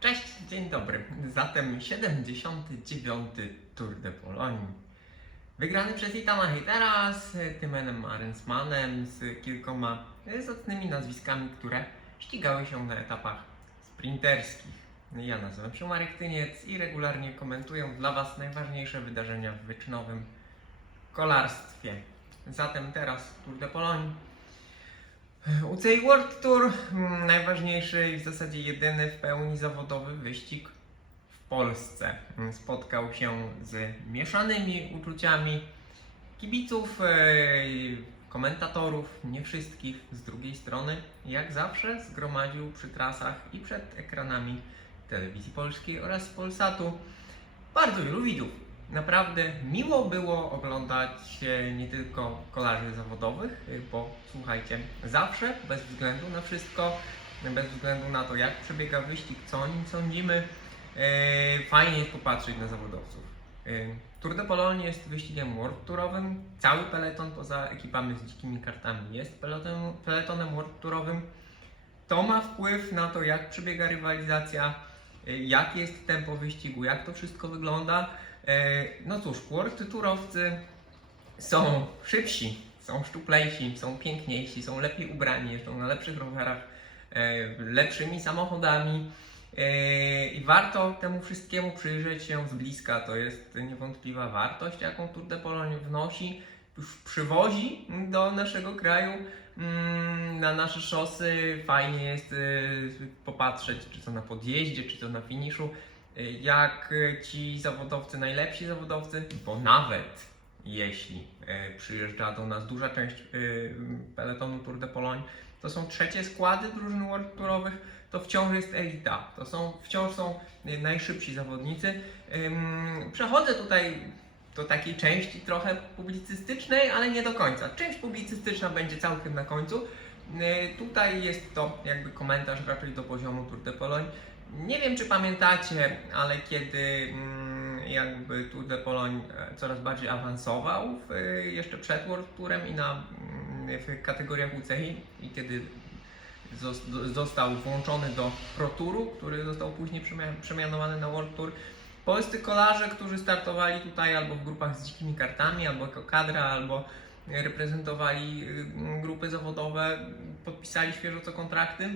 Cześć, dzień dobry. Zatem 79. Tour de Pologne. Wygrany przez Itana Heitera z Tymenem Arensmanem, z kilkoma zacnymi nazwiskami, które ścigały się na etapach sprinterskich. Ja nazywam się Marek Tyniec i regularnie komentuję dla Was najważniejsze wydarzenia w wyczynowym kolarstwie. Zatem teraz Tour de Pologne. UCI World Tour, mm, najważniejszy i w zasadzie jedyny w pełni zawodowy wyścig w Polsce. Spotkał się z mieszanymi uczuciami kibiców, e, komentatorów, nie wszystkich. Z drugiej strony, jak zawsze, zgromadził przy trasach i przed ekranami telewizji polskiej oraz Polsatu bardzo wielu widzów. Naprawdę miło było oglądać e, nie tylko kolarzy zawodowych, e, bo słuchajcie, zawsze, bez względu na wszystko, bez względu na to, jak przebiega wyścig, co o nim sądzimy, e, fajnie jest popatrzeć na zawodowców. Tour de Pologne jest wyścigiem world tourowym. Cały peleton poza ekipami z dzikimi kartami jest peletonem, peletonem world tourowym. To ma wpływ na to, jak przebiega rywalizacja, jakie jest tempo wyścigu, jak to wszystko wygląda. E, No cóż, world tourowcy są szybsi, są szczuplejsi, są piękniejsi, są lepiej ubrani, jeżdżą na lepszych rowerach, e, lepszymi samochodami. E, I warto temu wszystkiemu przyjrzeć się z bliska. To jest niewątpliwa wartość, jaką Tour de Pologne wnosi, przywozi do naszego kraju. Mm, Na nasze szosy fajnie jest popatrzeć, czy to na podjeździe, czy to na finiszu, jak e, ci zawodowcy, najlepsi zawodowcy, bo nawet jeśli e, przyjeżdża do nas duża część peletonu Tour de Pologne, to są trzecie składy drużyn World Tourowych, to wciąż jest elita. To są, wciąż są najszybsi zawodnicy. Przechodzę tutaj do takiej części trochę publicystycznej, ale nie do końca. Część publicystyczna będzie całkiem na końcu. Tutaj jest to jakby komentarz raczej do poziomu Tour de Pologne. Nie wiem, czy pamiętacie, ale kiedy mm, jakby Tour de Pologne e, coraz bardziej awansował w, e, jeszcze przed World Tourem i na, mm, w kategoriach UCI i kiedy został włączony do Pro Touru, który został później przemia- przemianowany na World Tour. Polscy kolarze, którzy startowali tutaj albo w grupach z dzikimi kartami, albo jako kadra, albo reprezentowali y, grupy zawodowe, podpisali świeżo co kontrakty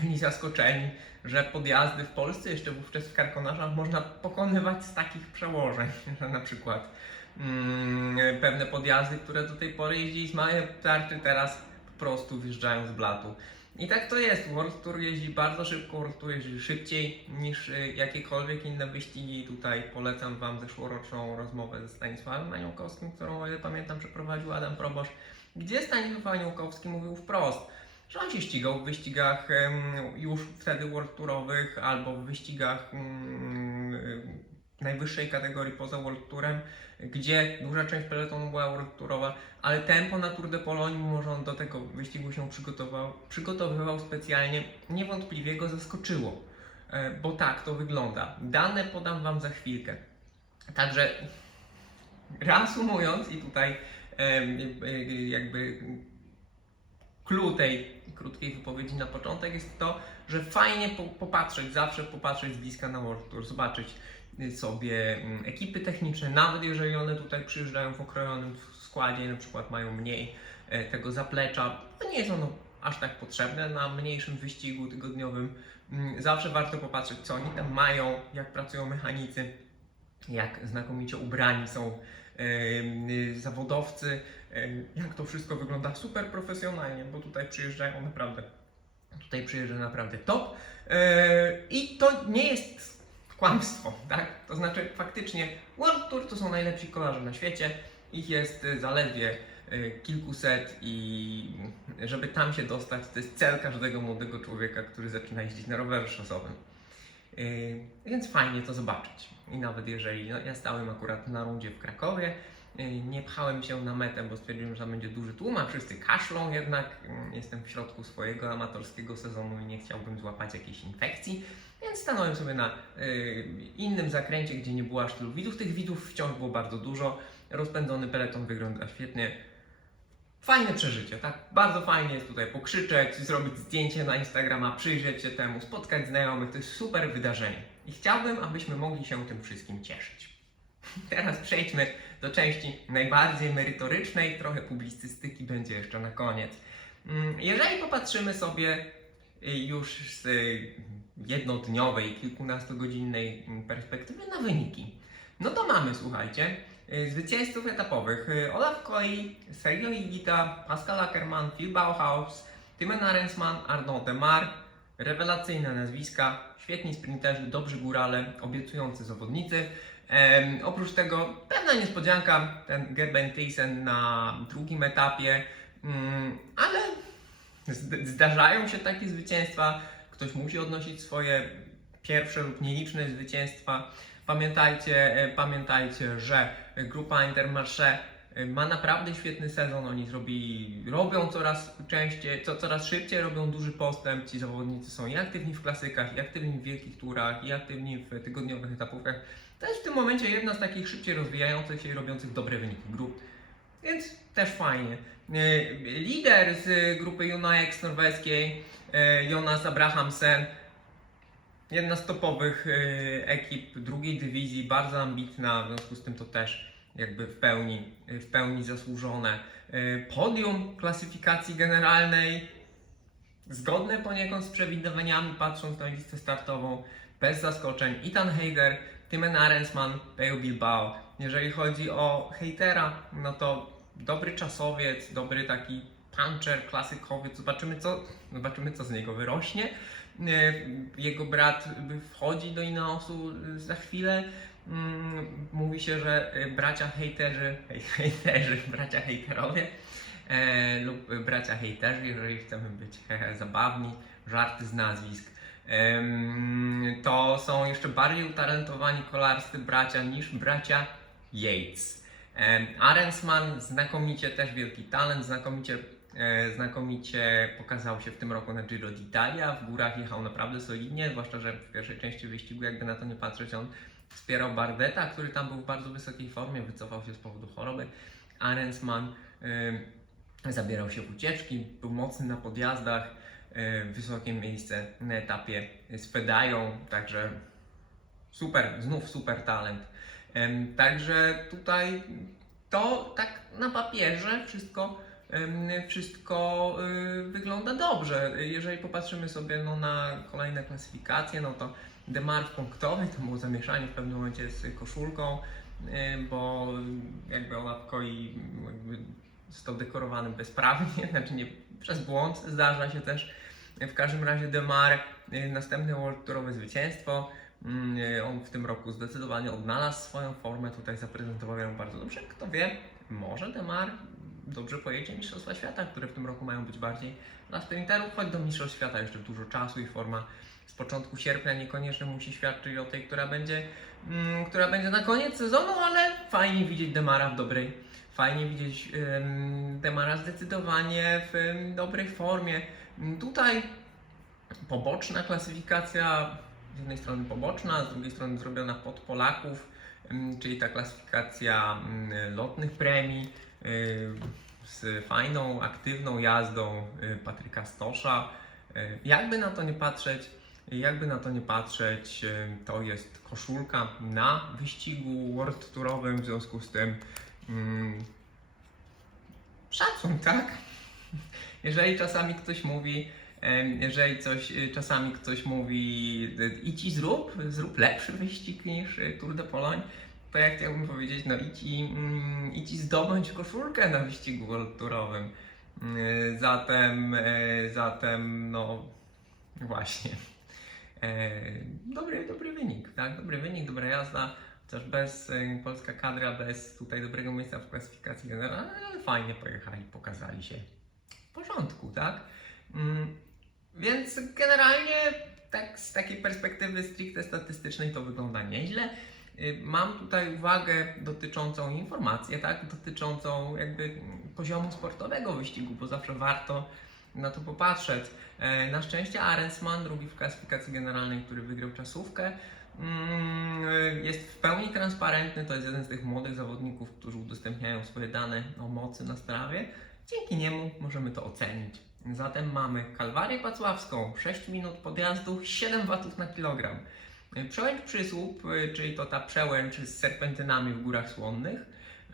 byli zaskoczeni, że podjazdy w Polsce, jeszcze wówczas w karkonarzach, można pokonywać z takich przełożeń, że na przykład mm, pewne podjazdy, które do tej pory jeździli z małej tarczy, teraz po prostu wjeżdżają z blatu. I tak to jest. World Tour jeździ bardzo szybko, World Tour jeździ szybciej niż y, jakiekolwiek inne wyścigi. Tutaj polecam Wam zeszłoroczną rozmowę ze Stanisławem Aniołkowskim, którą, o ile pamiętam, przeprowadził Adam Probosz, gdzie Stanisław Aniołkowski mówił wprost, że on się ścigał w wyścigach już wtedy world tourowych albo w wyścigach najwyższej kategorii poza world tourem, gdzie duża część peletonu była world tourowa, ale tempo na Tour de Pologne, mimo że on do tego wyścigu się przygotował, przygotowywał specjalnie, niewątpliwie go zaskoczyło. E, Bo tak to wygląda. Dane podam Wam za chwilkę. Także reasumując i tutaj jakby clue tej krótkiej wypowiedzi na początek jest to, że fajnie po, popatrzeć, zawsze popatrzeć z bliska na World Tour, zobaczyć y, sobie mm, ekipy techniczne, nawet jeżeli one tutaj przyjeżdżają w okrojonym składzie, na przykład mają mniej e, tego zaplecza, to nie jest ono aż tak potrzebne na mniejszym wyścigu tygodniowym. Mm, Zawsze warto popatrzeć, co oni tam mają, jak pracują mechanicy, jak znakomicie ubrani są zawodowcy, em, jak to wszystko wygląda super profesjonalnie, bo tutaj przyjeżdżają naprawdę, tutaj przyjeżdża naprawdę top E, i to nie jest kłamstwo, tak? To znaczy faktycznie World Tour to są najlepsi kolarze na świecie, ich jest y, zaledwie y, kilkuset i żeby tam się dostać, to jest cel każdego młodego człowieka, który zaczyna jeździć na rowerze szosowym. Yy, Więc fajnie to zobaczyć. I nawet jeżeli no, ja stałem akurat na rundzie w Krakowie, yy, nie pchałem się na metę, bo stwierdziłem, że tam będzie duży tłum, a wszyscy kaszlą jednak. Yy, Jestem w środku swojego amatorskiego sezonu i nie chciałbym złapać jakiejś infekcji, więc stanąłem sobie na yy, innym zakręcie, gdzie nie było aż tylu widzów. Tych widzów wciąż było bardzo dużo. Rozpędzony peleton wygląda świetnie. Fajne przeżycie, tak? Bardzo fajnie jest tutaj pokrzyczeć, zrobić zdjęcie na Instagrama, przyjrzeć się temu, spotkać znajomych, to jest super wydarzenie. I chciałbym, abyśmy mogli się tym wszystkim cieszyć. Teraz przejdźmy do części najbardziej merytorycznej, trochę publicystyki będzie jeszcze na koniec. Mm, Jeżeli popatrzymy sobie y, już z jednodniowej, kilkunastogodzinnej mm, perspektywy na wyniki, no to mamy, słuchajcie, zwycięzców etapowych y, Olaf Koi, Sergio Higuita, Pascal Ackermann, Phil Bauhaus, Timen Arensman, Arnaud Demar, rewelacyjne nazwiska, świetni sprinterzy, dobrzy górale, obiecujący zawodnicy. Em, oprócz tego pewna niespodzianka, ten Gerben Thyssen na drugim etapie, mm, ale zd- zdarzają się takie zwycięstwa. Ktoś musi odnosić swoje pierwsze lub nieliczne zwycięstwa. Pamiętajcie, e, pamiętajcie, że grupa Intermarché e, ma naprawdę świetny sezon. Oni zrobili, robią coraz częściej, co, coraz szybciej, robią duży postęp. Ci zawodnicy są i aktywni w klasykach, i aktywni w wielkich turach, i aktywni w tygodniowych etapówkach. To jest w tym momencie jedna z takich szybciej rozwijających się i robiących dobre wyniki grup. Więc też fajnie. E, Lider z grupy Unax norweskiej, e, Jonas Abrahamsen, jedna z topowych e, ekip drugiej dywizji, bardzo ambitna, w związku z tym to też jakby w pełni, w pełni zasłużone. E, Podium klasyfikacji generalnej, zgodne poniekąd z przewidywaniami, patrząc na listę startową, bez zaskoczeń. Ethan Heider, Timen Arensman, Pejo Bilbao. Jeżeli chodzi o hejtera, no to dobry czasowiec, dobry taki puncher, klasykowiec. Zobaczymy co, zobaczymy, co z niego wyrośnie. E, Jego brat wchodzi do Ineosu za chwilę. Mm, Mówi się, że e, bracia hejterzy, hej- hejterzy, bracia hejterowie e, lub bracia hejterzy, jeżeli chcemy być zabawni, żarty z nazwisk. To są jeszcze bardziej utalentowani kolarscy bracia niż bracia Yates. Arensman znakomicie, też wielki talent, znakomicie, znakomicie pokazał się w tym roku na Giro d'Italia. W górach jechał naprawdę solidnie, zwłaszcza, że w pierwszej części wyścigu, jakby na to nie patrzeć, on wspierał Bardeta, który tam był w bardzo wysokiej formie, wycofał się z powodu choroby. Arensman em, zabierał się w ucieczki, był mocny na podjazdach, e, wysokie miejsce na etapie z Fedają, także super, znów super talent. Em, Także tutaj to tak na papierze wszystko, wszystko y, wygląda dobrze. Jeżeli popatrzymy sobie no, na kolejne klasyfikacje, no to Demar w punktowy, to było zamieszanie w pewnym momencie z koszulką, bo jakby ona w koi jakby został dekorowany bezprawnie, znaczy nie przez błąd, zdarza się też. W każdym razie Demar, y, następne World zwycięstwo. Mm, y, On w tym roku zdecydowanie odnalazł swoją formę, tutaj zaprezentował ją bardzo dobrze. Kto wie, może Demar dobrze pojedzie Mistrzostwa Świata, które w tym roku mają być bardziej dla sprinterów, choć do Mistrzostw Świata jeszcze dużo czasu i forma z początku sierpnia niekoniecznie musi świadczyć o tej, która będzie, mm, która będzie na koniec sezonu, ale fajnie widzieć Demara w dobrej, fajnie widzieć ym, Demara zdecydowanie w ym, dobrej formie. Mm, Tutaj poboczna klasyfikacja, z jednej strony poboczna, z drugiej strony zrobiona pod Polaków, czyli ta klasyfikacja ym, lotnych premii z fajną, aktywną jazdą y, Patryka Stosza. Y, Jakby na to nie patrzeć, jakby na to nie patrzeć, y, to jest koszulka na wyścigu World Tourowym, w związku z tym mm, szacun, tak? Jeżeli czasami ktoś mówi, jeżeli coś, y, czasami ktoś mówi y, i zrób, zrób lepszy wyścig niż y, Tour de Pologne, to ja chciałbym powiedzieć, no idź i, mm, idź i zdobądź koszulkę na wyścigu World Tourowym. Y, Zatem, y, zatem, no właśnie. E, Dobry, dobry wynik, tak? Dobry wynik, dobra jazda. Chociaż bez polska kadra, bez tutaj dobrego miejsca w klasyfikacji generalnej, ale fajnie pojechali, pokazali się w porządku, tak? Mm, Więc generalnie tak z takiej perspektywy stricte statystycznej to wygląda nieźle. Y, Mam tutaj uwagę dotyczącą informację, tak? Dotyczącą jakby poziomu sportowego wyścigu, bo zawsze warto na to popatrzeć. E, Na szczęście Arensman, drugi w klasyfikacji generalnej, który wygrał czasówkę, mm, e, jest w pełni transparentny. To jest jeden z tych młodych zawodników, którzy udostępniają swoje dane o mocy na strawie. Dzięki niemu możemy to ocenić. Zatem mamy Kalwarię Pacławską, 6 minut podjazdu, 7 watów na kilogram. Przełęcz Przysłup, y, czyli to ta przełęcz z serpentynami w Górach Słonnych,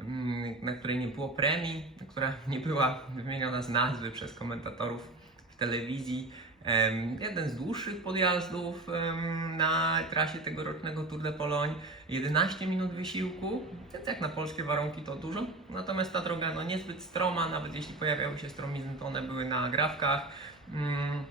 mm, na której nie było premii, która nie była wymieniona z nazwy przez komentatorów w telewizji. Jeden z dłuższych podjazdów na trasie tegorocznego Tour de Pologne. 11 minut wysiłku, więc jak na polskie warunki to dużo. Natomiast ta droga no niezbyt stroma, nawet jeśli pojawiały się stromizny, to one były na agrawkach. Mm,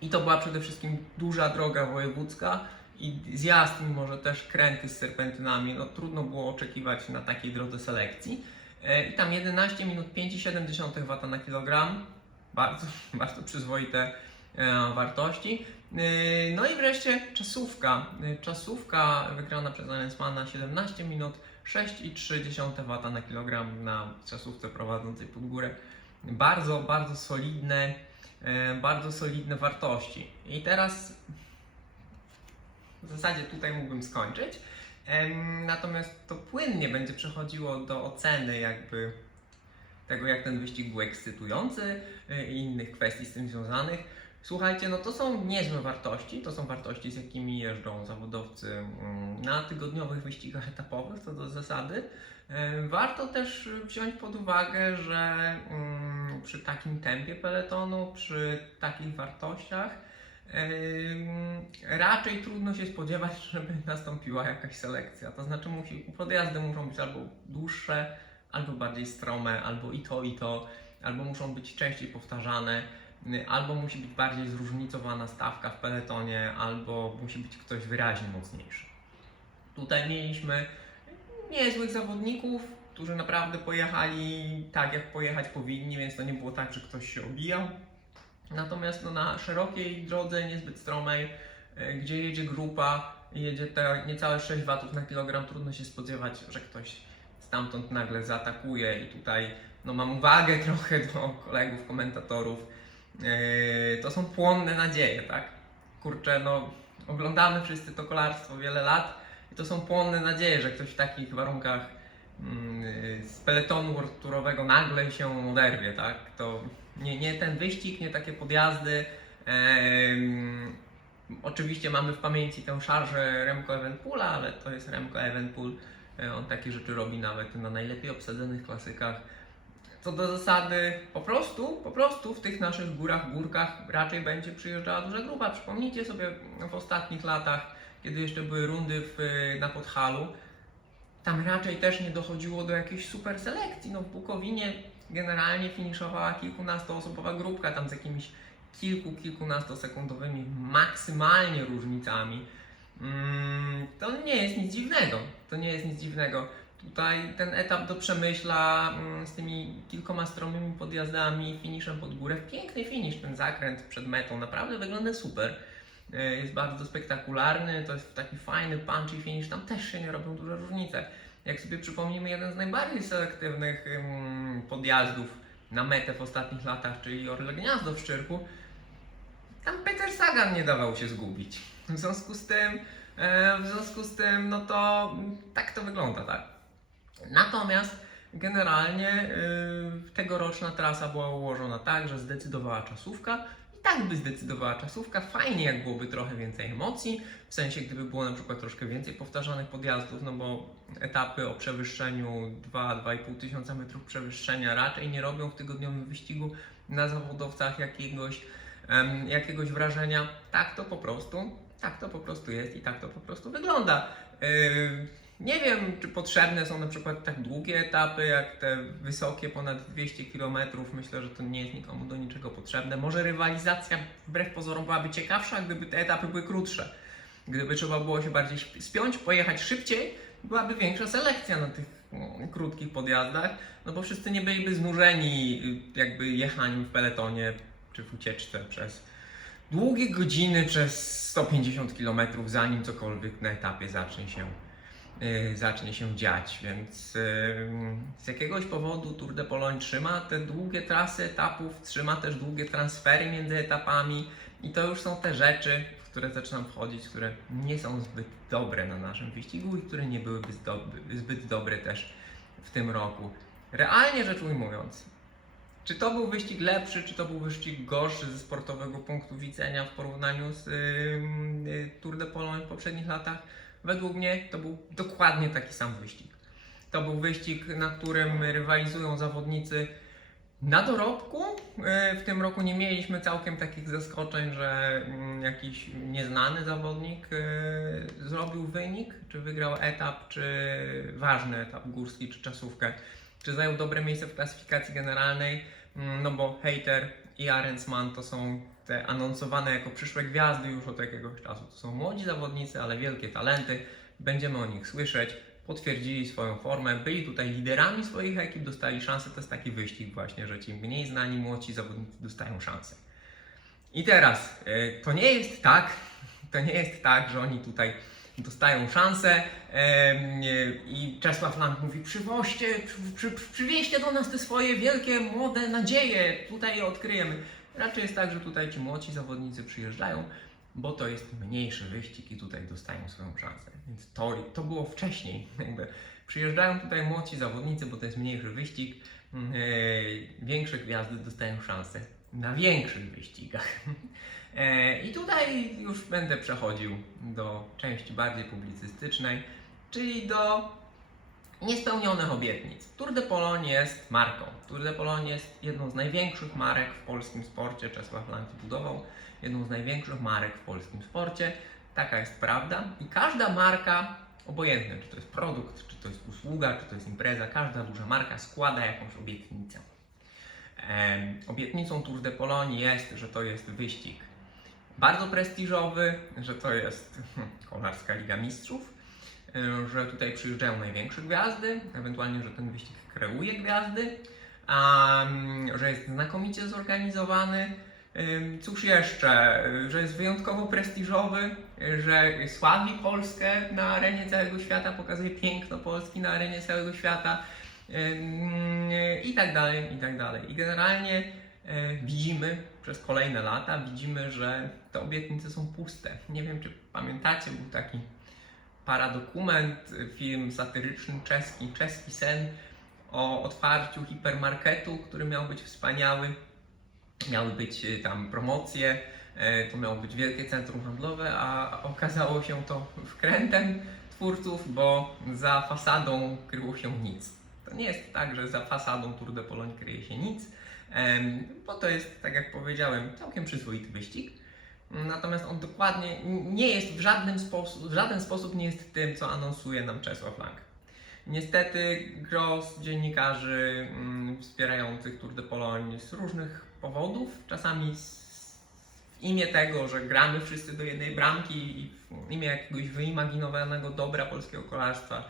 I to była przede wszystkim duża droga wojewódzka i zjazd, mimo że też kręty z serpentynami, no trudno było oczekiwać na takiej drodze selekcji. E, I tam 11 minut 5,7 W na kilogram, bardzo, bardzo przyzwoite e, wartości. E, No i wreszcie czasówka. Czasówka wygrana przez Lensmana 17 minut 6,3 W na kilogram na czasówce prowadzącej pod górę. Bardzo, bardzo solidne, bardzo solidne wartości. I teraz w zasadzie tutaj mógłbym skończyć. Natomiast to płynnie będzie przechodziło do oceny jakby tego, jak ten wyścig był ekscytujący y, i innych kwestii z tym związanych. Słuchajcie, no to są niezłe wartości, to są wartości, z jakimi jeżdżą zawodowcy mm, na tygodniowych wyścigach etapowych, co do zasady. Warto też wziąć pod uwagę, że mm, przy takim tempie peletonu, przy takich wartościach, raczej trudno się spodziewać, żeby nastąpiła jakaś selekcja. To znaczy, musi, podjazdy muszą być albo dłuższe, albo bardziej strome, albo i to, i to, albo muszą być częściej powtarzane, y, albo musi być bardziej zróżnicowana stawka w peletonie, albo musi być ktoś wyraźnie mocniejszy. Tutaj mieliśmy niezłych zawodników, którzy naprawdę pojechali tak, jak pojechać powinni, więc to nie było tak, że ktoś się obijał. Natomiast no, na szerokiej drodze, niezbyt stromej, gdzie jedzie grupa, jedzie te niecałe 6 watów na kilogram, trudno się spodziewać, że ktoś stamtąd nagle zaatakuje i tutaj no, mam uwagę trochę do kolegów, komentatorów. E, To są płonne nadzieje, tak? Kurczę, no oglądamy wszyscy to kolarstwo wiele lat i to są płonne nadzieje, że ktoś w takich warunkach mm, z peletonu turowego nagle się oderwie, tak? To nie, nie ten wyścig, nie takie podjazdy. Em, oczywiście mamy w pamięci tę szarżę Remco Evenpoola, ale to jest Remco Evenpool. E, On takie rzeczy robi nawet na najlepiej obsadzonych klasykach. Co do zasady, po prostu, po prostu w tych naszych górach, górkach raczej będzie przyjeżdżała duża grupa. Przypomnijcie sobie w ostatnich latach, kiedy jeszcze były rundy w, na Podhalu, tam raczej też nie dochodziło do jakiejś super selekcji. No w Bukowinie generalnie finiszowała kilkunastoosobowa grupka tam z jakimiś kilku, kilkunastosekundowymi maksymalnie różnicami. Mm, to nie jest nic dziwnego. To nie jest nic dziwnego. Tutaj ten etap do Przemyśla mm, z tymi kilkoma stromymi podjazdami, finiszem pod górę, piękny finisz, ten zakręt przed metą, naprawdę wygląda super. E, Jest bardzo spektakularny, to jest taki fajny, punchy finish, tam też się nie robią duże różnice. Jak sobie przypomnimy jeden z najbardziej selektywnych ym, podjazdów na metę w ostatnich latach, czyli Orle Gniazdo w Szczyrku, tam Peter Sagan nie dawał się zgubić. W związku z tym, e, w związku z tym, no to tak to wygląda, tak. Natomiast generalnie y, tegoroczna trasa była ułożona tak, że zdecydowała czasówka i tak by zdecydowała czasówka. Fajnie, jak byłoby trochę więcej emocji, w sensie gdyby było na przykład troszkę więcej powtarzanych podjazdów, no bo etapy o przewyższeniu 2-2,5 tysiąca metrów przewyższenia raczej nie robią w tygodniowym wyścigu na zawodowcach jakiegoś, jakiegoś wrażenia. Tak to po prostu, tak to po prostu jest i tak to po prostu wygląda. Nie wiem, czy potrzebne są na przykład tak długie etapy, jak te wysokie, ponad 200 km. Myślę, że to nie jest nikomu do niczego potrzebne. Może rywalizacja wbrew pozorom byłaby ciekawsza, gdyby te etapy były krótsze. Gdyby trzeba było się bardziej spiąć, pojechać szybciej, byłaby większa selekcja na tych mm, krótkich podjazdach, no bo wszyscy nie byliby znużeni jakby jechaniem w peletonie czy w ucieczce przez długie godziny przez 150 km, zanim cokolwiek na etapie zacznie się y, zacznie się dziać, więc y, z jakiegoś powodu Tour de Pologne trzyma te długie trasy etapów, trzyma też długie transfery między etapami i to już są te rzeczy, w które zaczynam wchodzić, które nie są zbyt dobre na naszym wyścigu i które nie byłyby zbyt dobre też w tym roku. Realnie rzecz ujmując, Czy to był wyścig lepszy, czy to był wyścig gorszy ze sportowego punktu widzenia w porównaniu z ym, y, Tour de Pologne w poprzednich latach? Według mnie to był dokładnie taki sam wyścig. To był wyścig, na którym rywalizują zawodnicy na dorobku. Y, W tym roku nie mieliśmy całkiem takich zaskoczeń, że mm, jakiś nieznany zawodnik y, zrobił wynik, czy wygrał etap, czy ważny etap górski, czy czasówkę, czy zajął dobre miejsce w klasyfikacji generalnej. Mm, No bo Hater i Arensman to są te anonsowane jako przyszłe gwiazdy już od jakiegoś czasu. To są młodzi zawodnicy, ale wielkie talenty. Będziemy o nich słyszeć. Potwierdzili swoją formę, byli tutaj liderami swoich ekip, dostali szansę. To jest taki wyścig właśnie, że ci mniej znani, młodzi zawodnicy dostają szansę. I teraz, y, to nie jest tak, to nie jest tak, że oni tutaj dostają szansę i Czesław Lang mówi przywoźcie, przy, przy, przywieźcie do nas te swoje wielkie, młode nadzieje, tutaj je odkryjemy. Raczej jest tak, że tutaj ci młodzi zawodnicy przyjeżdżają, bo to jest mniejszy wyścig i tutaj dostają swoją szansę. Więc to, to było wcześniej. Jakby przyjeżdżają tutaj młodzi zawodnicy, bo to jest mniejszy wyścig. mm, e, Większe gwiazdy dostają szansę na większych wyścigach. E, I tutaj już będę przechodził do części bardziej publicystycznej, czyli do niespełnionych obietnic. Tour de Pologne jest marką. Tour de Pologne jest jedną z największych marek w polskim sporcie. Czesław Lang budował jedną z największych marek w polskim sporcie. Taka jest prawda. I każda marka, obojętnie czy to jest produkt, czy to jest usługa, czy to jest impreza, każda duża marka składa jakąś obietnicę. Em, Obietnicą Tour de Pologne jest, że to jest wyścig bardzo prestiżowy, że to jest Kolarska Liga Mistrzów, e, że tutaj przyjeżdżają największe gwiazdy, ewentualnie, że ten wyścig kreuje gwiazdy, a, mm, że jest znakomicie zorganizowany. Ym, Cóż jeszcze, Y, że jest wyjątkowo prestiżowy, że sławi Polskę na arenie całego świata, pokazuje piękno Polski na arenie całego świata ym, i tak dalej, i tak dalej. I generalnie e, widzimy przez kolejne lata, widzimy, że te obietnice są puste. Nie wiem, czy pamiętacie, był taki paradokument, film satyryczny czeski, czeski sen o otwarciu hipermarketu, który miał być wspaniały. Miały być y, tam promocje, e, to miało być wielkie centrum handlowe, a okazało się to wkrętem twórców, bo za fasadą kryło się nic. To nie jest tak, że za fasadą Tour de Pologne kryje się nic, bo to jest, tak jak powiedziałem, całkiem przyzwoity wyścig. Natomiast on dokładnie nie jest w sposób, w żaden sposób nie jest tym, co anonsuje nam Czesław Lang. Niestety gros dziennikarzy mm, wspierających Tour de Pologne z różnych powodów, czasami w imię tego, że gramy wszyscy do jednej bramki i w imię jakiegoś wyimaginowanego dobra polskiego kolarstwa,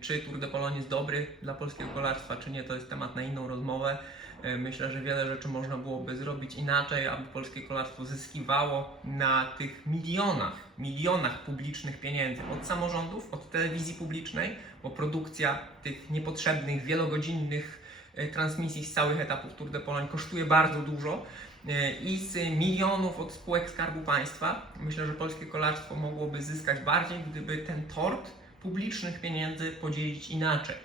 czy Tour de Pologne jest dobry dla polskiego kolarstwa, czy nie, to jest temat na inną rozmowę. E, Myślę, że wiele rzeczy można byłoby zrobić inaczej, aby polskie kolarstwo zyskiwało na tych milionach, milionach publicznych pieniędzy od samorządów, od telewizji publicznej, bo produkcja tych niepotrzebnych, wielogodzinnych e, transmisji z całych etapów Tour de Pologne kosztuje bardzo dużo e, i z milionów od spółek Skarbu Państwa. Myślę, że polskie kolarstwo mogłoby zyskać bardziej, gdyby ten tort publicznych pieniędzy podzielić inaczej.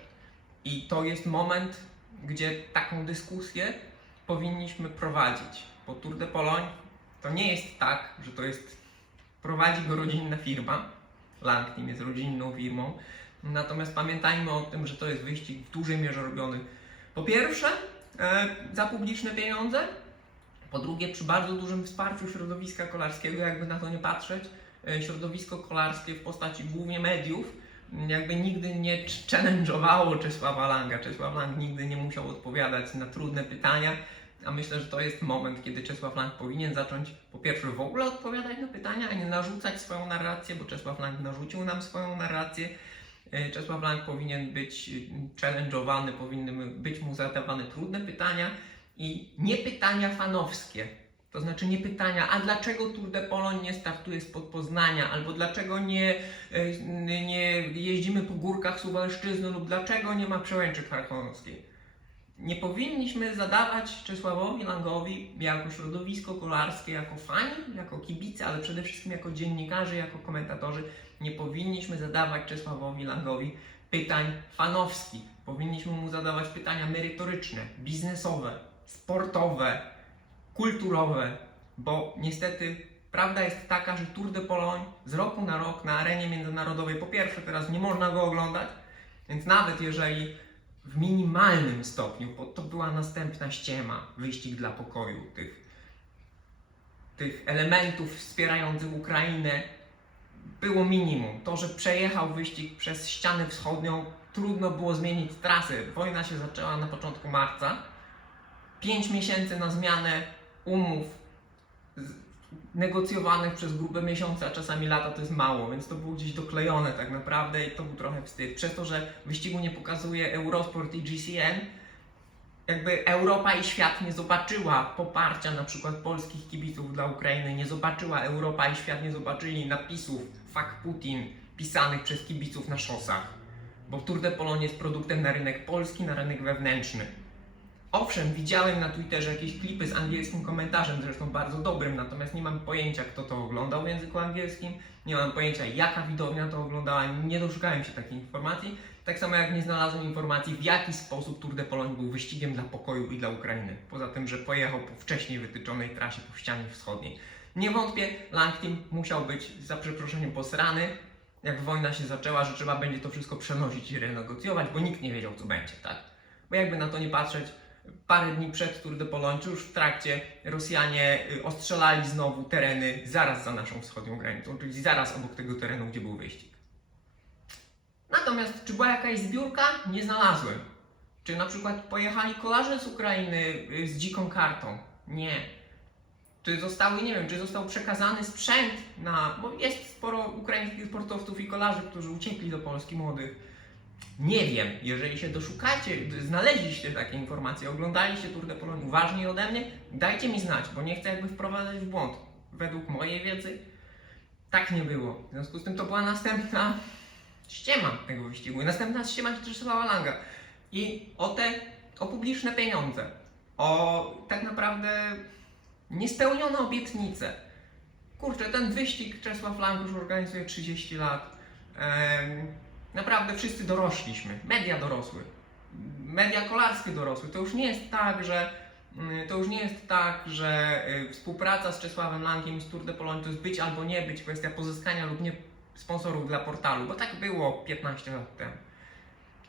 I to jest moment, gdzie taką dyskusję powinniśmy prowadzić. Bo Tour de Pologne to nie jest tak, że to jest prowadzi go rodzinna firma. Lang Team jest rodzinną firmą. Natomiast pamiętajmy o tym, że to jest wyścig w dużej mierze robiony po pierwsze e, za publiczne pieniądze, po drugie przy bardzo dużym wsparciu środowiska kolarskiego, jakby na to nie patrzeć. E, środowisko kolarskie w postaci głównie mediów jakby nigdy nie ch- challenge'owało Czesława Langa. Czesław Lang nigdy nie musiał odpowiadać na trudne pytania, a myślę, że to jest moment, kiedy Czesław Lang powinien zacząć po pierwsze w ogóle odpowiadać na pytania, a nie narzucać swoją narrację, bo Czesław Lang narzucił nam swoją narrację. E, Czesław Lang powinien być challenge'owany, powinny być mu zadawane trudne pytania i nie pytania fanowskie. To znaczy nie pytania, a dlaczego Tour de Pologne nie startuje spod Poznania, albo dlaczego nie, e, nie jeździmy po górkach Suwalszczyzny, lub dlaczego nie ma przełęczy charkonoskiej. Nie powinniśmy zadawać Czesławowi Langowi jako środowisko kolarskie, jako fani, jako kibice, ale przede wszystkim jako dziennikarze, jako komentatorzy, nie powinniśmy zadawać Czesławowi Langowi pytań fanowskich. Powinniśmy mu zadawać pytania merytoryczne, biznesowe, sportowe, kulturowe, bo niestety prawda jest taka, że Tour de Pologne z roku na rok na arenie międzynarodowej po pierwsze teraz nie można go oglądać, więc nawet jeżeli w minimalnym stopniu, bo to była następna ściema, wyścig dla pokoju, tych, tych elementów wspierających Ukrainę, było minimum. To, że przejechał wyścig przez ścianę wschodnią, trudno było zmienić trasę. Wojna się zaczęła na początku marca. Pięć miesięcy na zmianę umów negocjowanych przez grube miesiące, a czasami lata to jest mało, więc to było gdzieś doklejone tak naprawdę i to był trochę wstyd. Przez to, że wyścigu nie pokazuje Eurosport i GCN, jakby Europa i świat nie zobaczyła poparcia na przykład polskich kibiców dla Ukrainy, nie zobaczyła Europa i świat nie zobaczyli napisów Fuck Putin pisanych przez kibiców na szosach. Bo Tour de Pologne jest produktem na rynek polski, na rynek wewnętrzny. Owszem, widziałem na Twitterze jakieś klipy z angielskim komentarzem, zresztą bardzo dobrym, natomiast nie mam pojęcia, kto to oglądał w języku angielskim, nie mam pojęcia, jaka widownia to oglądała, nie doszukałem się takiej informacji. Tak samo jak nie znalazłem informacji, w jaki sposób Tour de Pologne był wyścigiem dla pokoju i dla Ukrainy. Poza tym, że pojechał po wcześniej wytyczonej trasie po ścianie wschodniej. Nie wątpię, Langteam musiał być za przeproszeniem posrany, jak wojna się zaczęła, że trzeba będzie to wszystko przenosić i renegocjować, bo nikt nie wiedział, co będzie, tak? Bo jakby na to nie patrzeć, parę dni przed Tour de Pologne, już w trakcie, Rosjanie y, ostrzelali znowu tereny zaraz za naszą wschodnią granicą, czyli zaraz obok tego terenu, gdzie był wyścig. Natomiast, czy była jakaś zbiórka? Nie znalazłem. Czy na przykład pojechali kolarze z Ukrainy y, z dziką kartą? Nie. Czy zostały, nie wiem, czy został przekazany sprzęt na. Bo jest sporo ukraińskich sportowców i kolarzy, którzy uciekli do Polski młodych. Nie wiem, jeżeli się doszukacie, znaleźliście takie informacje, oglądaliście Tour de uważniej ode mnie, dajcie mi znać, bo nie chcę jakby wprowadzać w błąd. Według mojej wiedzy tak nie było. W związku z tym to była następna ściema tego wyścigu. I następna ściema Czesława Langa. I o te, o publiczne pieniądze, o tak naprawdę niespełnione obietnice. Kurczę, ten wyścig Czesław Lang już organizuje 30 lat. Em, naprawdę wszyscy dorośliśmy, media dorosły, media kolarskie dorosły. To już nie jest tak, że mm, to już nie jest tak, że y, współpraca z Czesławem Langiem i z Tour de Pologne to jest być albo nie być, kwestia pozyskania lub nie sponsorów dla portalu, bo tak było 15 lat temu.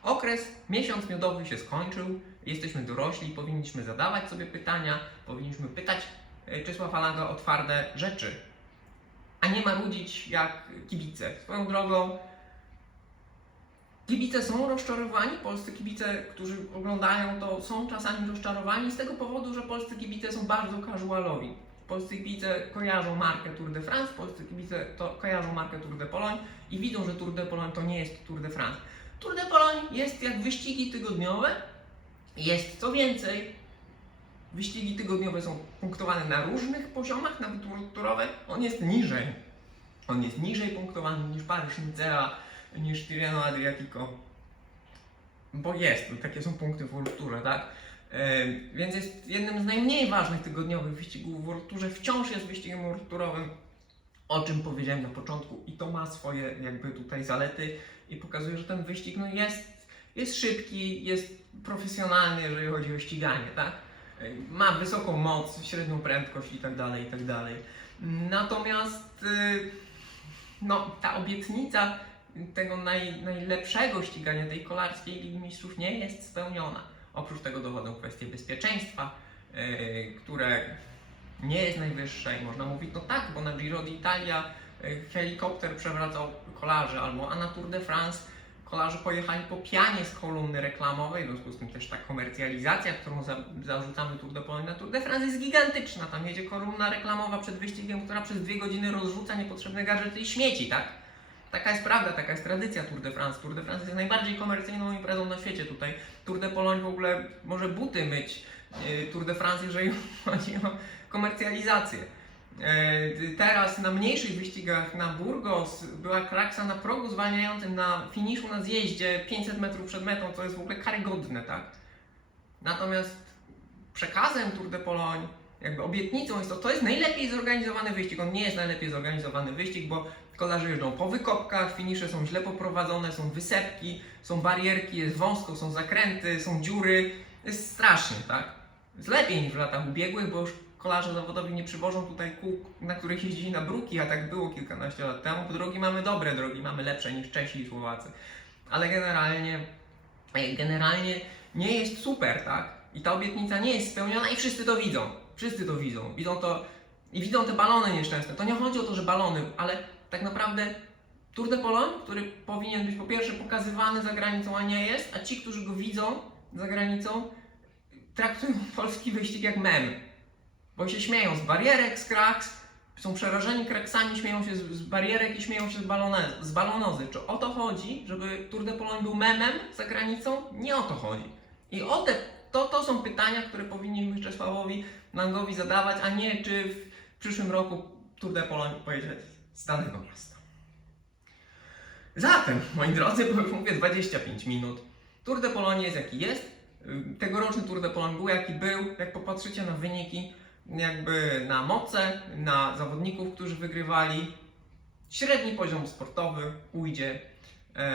Okres miesiąc miodowy się skończył, jesteśmy dorośli, powinniśmy zadawać sobie pytania, powinniśmy pytać y, Czesława Langa o twarde rzeczy, a nie marudzić jak kibice. Swoją drogą, Kibice są rozczarowani, polscy kibice, którzy oglądają to, są czasami rozczarowani z tego powodu, że polscy kibice są bardzo casualowi. Polscy kibice kojarzą markę Tour de France, polscy kibice to kojarzą markę Tour de Pologne i widzą, że Tour de Pologne to nie jest Tour de France. Tour de Pologne jest jak wyścigi tygodniowe, jest co więcej, wyścigi tygodniowe są punktowane na różnych poziomach, nawet turowe, on jest niżej. On jest niżej punktowany niż Paryż Nicea, niż Tirreno Adriatico. Bo jest, takie są punkty w World tak? E, więc jest jednym z najmniej ważnych tygodniowych wyścigów w World. Wciąż jest wyścigiem World o czym powiedziałem na początku i to ma swoje jakby tutaj zalety i pokazuje, że ten wyścig no jest, jest szybki, jest profesjonalny, jeżeli chodzi o ściganie, tak? E, Ma wysoką moc, średnią prędkość i tak dalej, i tak dalej. Natomiast y, no, ta obietnica tego naj, najlepszego ścigania tej kolarskiej Ligi Mistrzów nie jest spełniona. Oprócz tego dochodzą kwestie bezpieczeństwa, yy, które nie jest najwyższe i można mówić, no tak, bo na Giro d'Italia yy, helikopter przewracał kolarzy, albo a na Tour de France kolarze pojechali po pianie z kolumny reklamowej, w związku z tym też ta komercjalizacja, którą za, zarzucamy Tour de Pologne na Tour de France jest gigantyczna. Tam jedzie kolumna reklamowa przed wyścigiem, która przez dwie godziny rozrzuca niepotrzebne gadżety i śmieci, tak? Taka jest prawda, taka jest tradycja Tour de France. Tour de France jest najbardziej komercyjną imprezą na świecie tutaj. Tour de Pologne w ogóle może buty myć. yy, Tour de France, jeżeli chodzi o komercjalizację. Yy, Teraz na mniejszych wyścigach na Burgos była kraksa na progu zwalniającym na finiszu na zjeździe 500 metrów przed metą, co jest w ogóle karygodne, tak? Natomiast przekazem Tour de Pologne, jakby obietnicą jest to, to jest najlepiej zorganizowany wyścig. On nie jest najlepiej zorganizowany wyścig, bo kolarze jeżdżą po wykopkach, finisze są źle poprowadzone, są wysepki, są barierki, jest wąsko, są zakręty, są dziury. Jest strasznie, tak? jest lepiej niż w latach ubiegłych, bo już kolarze zawodowi nie przywożą tutaj kół, na których jeździli na bruki, a tak było kilkanaście lat temu. Drogi mamy dobre drogi, mamy lepsze niż Czesi i Słowacy. Ale generalnie, generalnie nie jest super, tak? I ta obietnica nie jest spełniona i wszyscy to widzą. Wszyscy to widzą. Widzą to i widzą te balony nieszczęsne. To nie chodzi o to, że balony, ale tak naprawdę Tour de Pologne, który powinien być po pierwsze pokazywany za granicą, a nie jest, a ci, którzy go widzą za granicą, traktują polski wyścig jak mem. Bo się śmieją z barierek, z kraks, są przerażeni kraksami, śmieją się z, barierek i śmieją się z, balone, z balonozy. Czy o to chodzi, żeby Tour de Pologne był memem za granicą? Nie o to chodzi. I o te, to, to są pytania, które powinniśmy Czesławowi Langowi zadawać, a nie czy w przyszłym roku Tour de Pologne pojedzie z danego miasta. Zatem, moi drodzy, bo już mówię 25 minut. Tour de Pologne jest jaki jest. Ym, Tegoroczny Tour de Pologne był jaki był. Jak popatrzycie na wyniki, jakby na moce, na zawodników, którzy wygrywali, średni poziom sportowy ujdzie. E,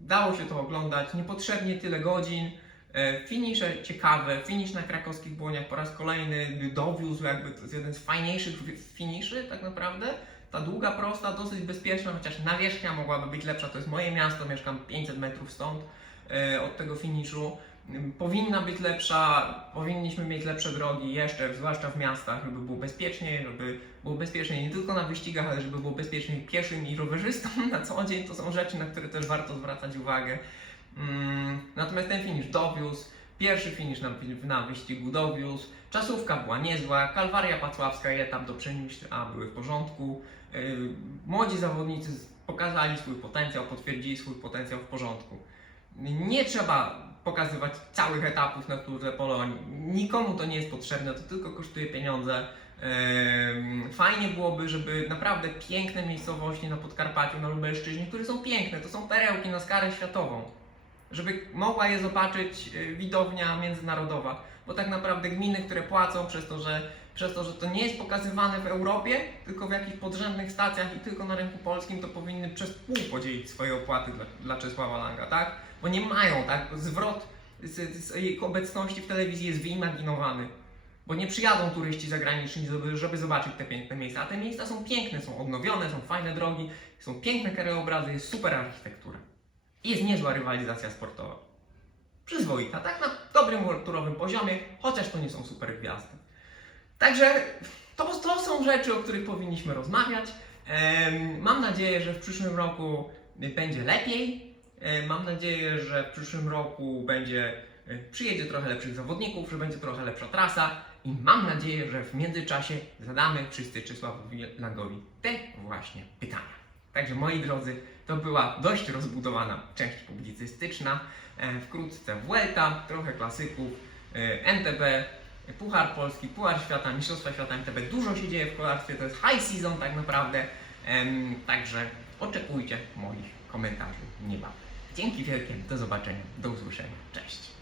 dało się to oglądać, niepotrzebnie tyle godzin. E, finisze ciekawe, finisz na krakowskich błoniach po raz kolejny dowiózł, jakby to jest jeden z fajniejszych finiszy tak naprawdę. Ta długa, prosta, dosyć bezpieczna, chociaż nawierzchnia mogłaby być lepsza. To jest moje miasto, mieszkam 500 metrów stąd e, od tego finiszu. Ym, Powinna być lepsza, powinniśmy mieć lepsze drogi jeszcze, zwłaszcza w miastach, żeby było bezpieczniej, żeby było bezpieczniej nie tylko na wyścigach, ale żeby było bezpieczniej pieszym i rowerzystom na co dzień. To są rzeczy, na które też warto zwracać uwagę. Mm, Natomiast ten finisz dowiózł, pierwszy finisz na, na wyścigu dowiózł, czasówka była niezła, Kalwaria Pacławska i etap do Przemyśla były w porządku. Yy, Młodzi zawodnicy pokazali swój potencjał, potwierdzili swój potencjał w porządku. Nie trzeba pokazywać całych etapów na Tour de. Nikomu to nie jest potrzebne, to tylko kosztuje pieniądze. Fajnie byłoby, żeby naprawdę piękne miejscowości na Podkarpaciu, na Lubelszczyźnie, które są piękne, to są perełki na skalę światową, żeby mogła je zobaczyć y, widownia międzynarodowa, bo tak naprawdę gminy, które płacą przez to, że przez to, że to nie jest pokazywane w Europie, tylko w jakichś podrzędnych stacjach i tylko na rynku polskim, to powinny przez pół podzielić swoje opłaty dla, dla Czesława Langa, tak? Bo nie mają, tak? Zwrot z, z jej obecności w telewizji jest wyimaginowany. Bo nie przyjadą turyści zagraniczni, żeby, zobaczyć te piękne miejsca. A te miejsca są piękne, są odnowione, są fajne drogi, są piękne krajobrazy, jest super architektura. Jest niezła rywalizacja sportowa. Przyzwoita, tak na dobrym turowym poziomie, chociaż to nie są super gwiazdy. Także to, to są rzeczy, o których powinniśmy rozmawiać. Mam nadzieję, że w przyszłym roku będzie lepiej. Mam nadzieję, że w przyszłym roku będzie e, przyjedzie trochę lepszych zawodników, że będzie trochę lepsza trasa i mam nadzieję, że w międzyczasie zadamy wszyscy Czesławowi Langowi te właśnie pytania. Także moi drodzy, to była dość rozbudowana część publicystyczna. E, Wkrótce Vuelta, trochę klasyków, e, NTB, Puchar Polski, Puchar Świata, Mistrzostwa Świata MTB. Dużo się dzieje w kolarstwie, to jest high season tak naprawdę. Także oczekujcie moich komentarzy niebawem. Dzięki wielkie, do zobaczenia, do usłyszenia, cześć.